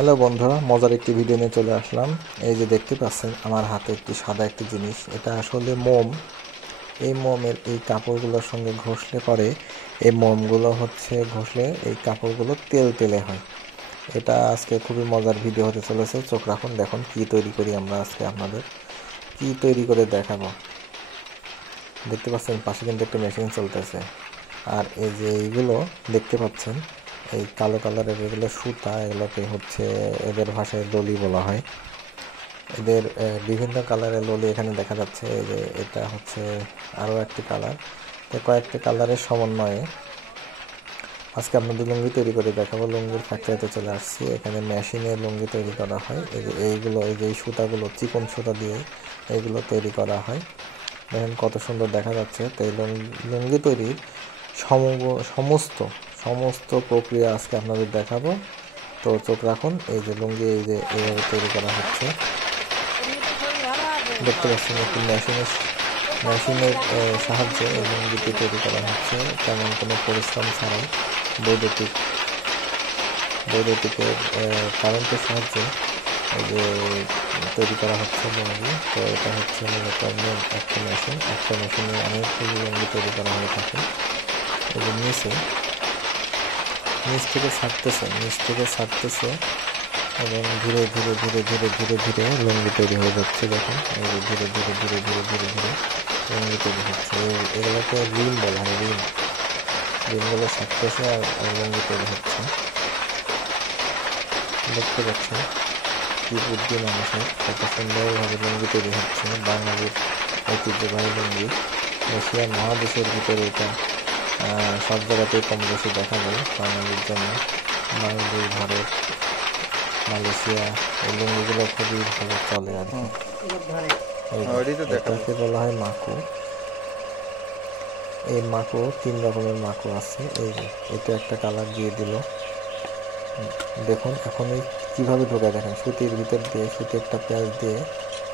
Hello বন্ধুরা, মজার একটি ভিডিও নিয়ে চলে আসলাম। এই যে দেখতে পাচ্ছেন আমার হাতে একটি সাদা একটি জিনিস, এটা আসলে মোম। এই মোমের এই কাপড়গুলোর সঙ্গে ঘষলে পরে এই মোমগুলো ঘষলে এই কাপড়গুলো তেল তেলে হয়। এটা আজকে খুবই মজার ভিডিও হতে চলেছে, চোখ রাখুন, দেখুন কি তৈরি করি আমরা আজকে আপনাদের কি তৈরি করে দেখাবো। দেখতে পাচ্ছেন পাশে কিন্তু একটা মেশিন চলতেছে। আর এই যে এইগুলো দেখতে পাচ্ছেন, এই কালো কালারের এগুলো সুতা, এগুলোকে এদের ভাষায় ললি বলা হয়। এদের বিভিন্ন কালারের ললি এখানে দেখা যাচ্ছে। এই যে এটা আরও একটি কালার, তো কয়েকটি কালারের সমন্বয়ে আজকে আপনাদের লুঙ্গি তৈরি করে দেখাবো। লুঙ্গির ফ্যাক্টরিতে চলে আসছি, এখানে মেশিনে লুঙ্গি তৈরি করা হয়। এই যে এই সুতাগুলো চিকন সুতা দিয়ে এইগুলো তৈরি করা হয়। দেখেন কত সুন্দর দেখা যাচ্ছে। তো এই লুঙ্গি তৈরির সমস্ত প্রক্রিয়া আজকে আপনাদের দেখাবো, তো চোখ রাখুন। এই যে লুঙ্গি এইভাবে তৈরি করা হচ্ছে, দেখতে পাচ্ছেন একটি মেশিনের সাহায্যে এই লুঙ্গিটি তৈরি করা হচ্ছে, তেমন কোনো পরিশ্রম ছাড়াই বৈদ্যুতিকের কারেন্টের সাহায্যে এই যে তৈরি করা হচ্ছে লুঙ্গি। তো এটা মূলত একটা মেশিনে অনেকগুলো লুঙ্গি তৈরি করা হয়ে থাকে। এই যে নিচ থেকে ছাড়তেছে এবং ধীরে ধীরে ধীরে ধীরে ধীরে ধীরে লুঙ্গি তৈরি হয়ে যাচ্ছে। দেখুন এই যে ধীরে ধীরে ধীরে ধীরে ধীরে ধীরে লুঙ্গি তৈরি হচ্ছে। এগুলোকে রিম বলা হয়। রিমগুলো ছাড়তেছে আর লুঙ্গি তৈরি হচ্ছে। দেখতে পাচ্ছেন কি বুদ্ধি মানুষের, কত সুন্দরভাবে লুঙ্গি তৈরি হচ্ছে। বাঙালির ঐতিহ্যবাহী লুঙ্গি। এশিয়া মহাদেশের ভিতরে এটা সব জায়গাতেই কম বেশি দেখা যায় বাঙালির জন্য। বাংলাদেশ, ভারত, মালয়েশিয়া এই লুঙ্গিগুলো খুবই ভালো চলে আর কি। এটাকে বলা হয় মাকু। এই মাকু 3 রকমের মাকু আছে। এই যে এটা একটা কালার দিয়ে দিল, দেখুন। এখন এই কীভাবে ঢোকায় দেখেন, সুতির ভিতর দিয়ে সুতি একটা প্যাঁচ দিয়ে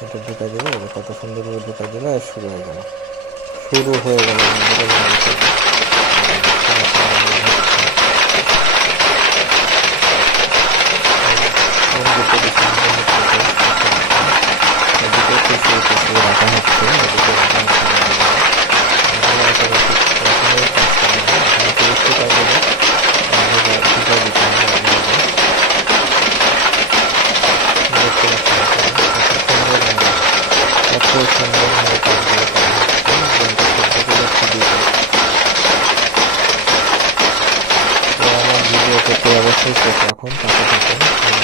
এটা ঢুকাই দেবে। কত সুন্দরভাবে ঢুকাই দিল আর শুরু হয়ে গেল। রাখা হচ্ছে এত সুন্দরভাবে কাজগুলো করা হচ্ছে, শব্দগুলো খুবই। তো আমার ভিডিও করতে অবশ্যই চোখ রাখুন, পাশে থাকুন।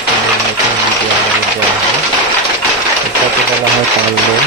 সুন্দর নতুন ভিডিও আমাদের দেওয়া হয়। এটাকে বলা হয় পার্ল লুম।